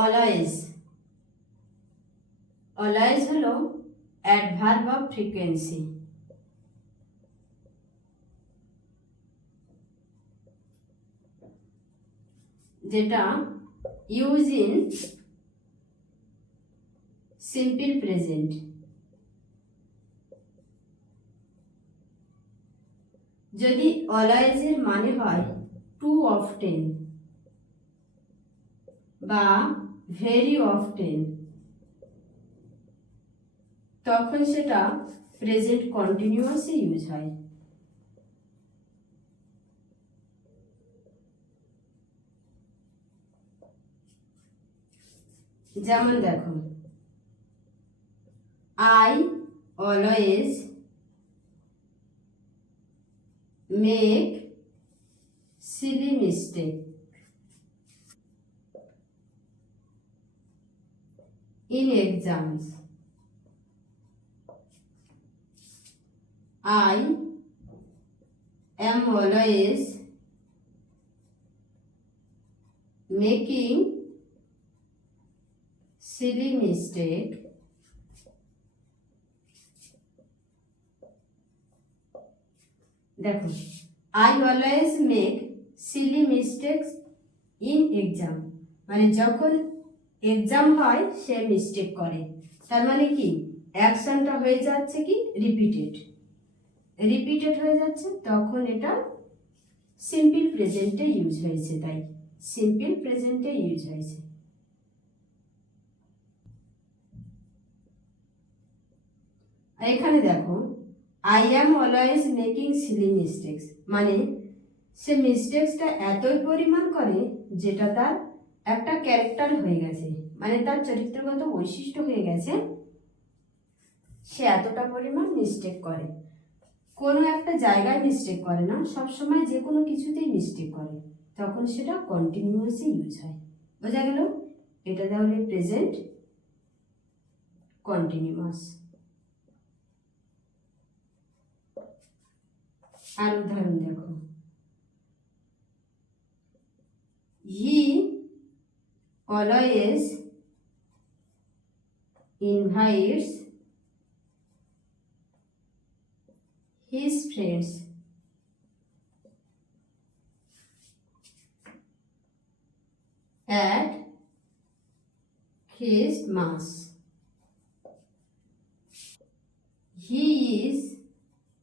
Always. Always হলো adverb of frequency. যেটা use in simple present. যদি অলওয়েজের মানে হয় টু অফটেন বা ভেরি অফটেন, তখন সেটা প্রেজেন্ট কন্টিনিউয়াসে ইউজ হয়। যেমন দেখো, I always make Seely mistake in exams. I am always making silly mistake দেখো, I always make silly mistakes in exam, মানে যখন এক্সাম হয় সে মিস্টেক করে। তার মানে কি, অ্যাকশনটা হয়ে যাচ্ছে কি রিপিটেড হয়ে যাচ্ছে, তখন এটা সিম্পল প্রেজেন্টে ইউজ হয়েছে। তাই সিম্পল প্রেজেন্টে ইউজ হয়েছে। আর এখানে দেখো, I am always making silly mistakes, মানে সে মিস্টেক্সটা এতই পরিমাণ করে যেটা তার একটা ক্যারেক্টার হয়ে গেছে, মানে তার চরিত্রগত বৈশিষ্ট্য হয়ে গেছে। সে এতটা পরিমাণ মিস্টেক করে, কোনো একটা জায়গায় মিস্টেক করে না, সবসময় যে কোনো কিছুতেই মিস্টেক করে, তখন সেটা কন্টিনিউয়াসলি ইউজ হয়। বোঝা গেল? এটা তাহলে প্রেজেন্ট কন্টিনিউয়াস। আর উদাহরণ দেখো, he always invites his friends at Christmas. He is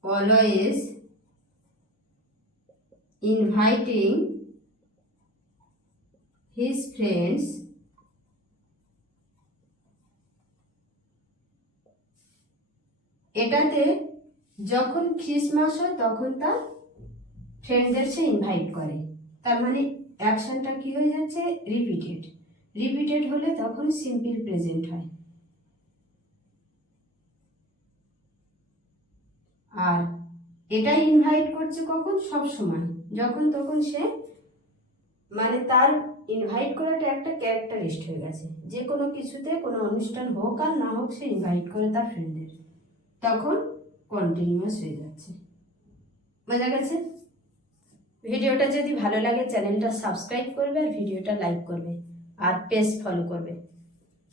always inviting his friends এটাতে যখন খ্রিসমাস হয় তখন তার ফ্রেন্ডদের সে ইনভাইট করে, তার মানে অ্যাকশনটা কি হয়ে যাচ্ছে, রিপিটেড হলে তখন সিম্পল প্রেজেন্ট হয়। আর এটা ইনভাইট করছে কখন, সব সময়, যখন তখন সে, মানে তার ইনভাইট করাটা একটা ক্যারেক্টারিস্ট হয়ে গেছে, যে কোনো কিছুতে কোনো অনুষ্ঠান হোক আর না হোক সে ইনভাইট করে তার ফ্রেন্ডদের, তখন কন্টিনিউয়াস হয়ে যাচ্ছে। বোঝা গেছে? ভিডিওটা যদি ভালো লাগে চ্যানেলটা সাবস্ক্রাইব করবে আর ভিডিওটা লাইক করবে আর পেজ ফলো করবে।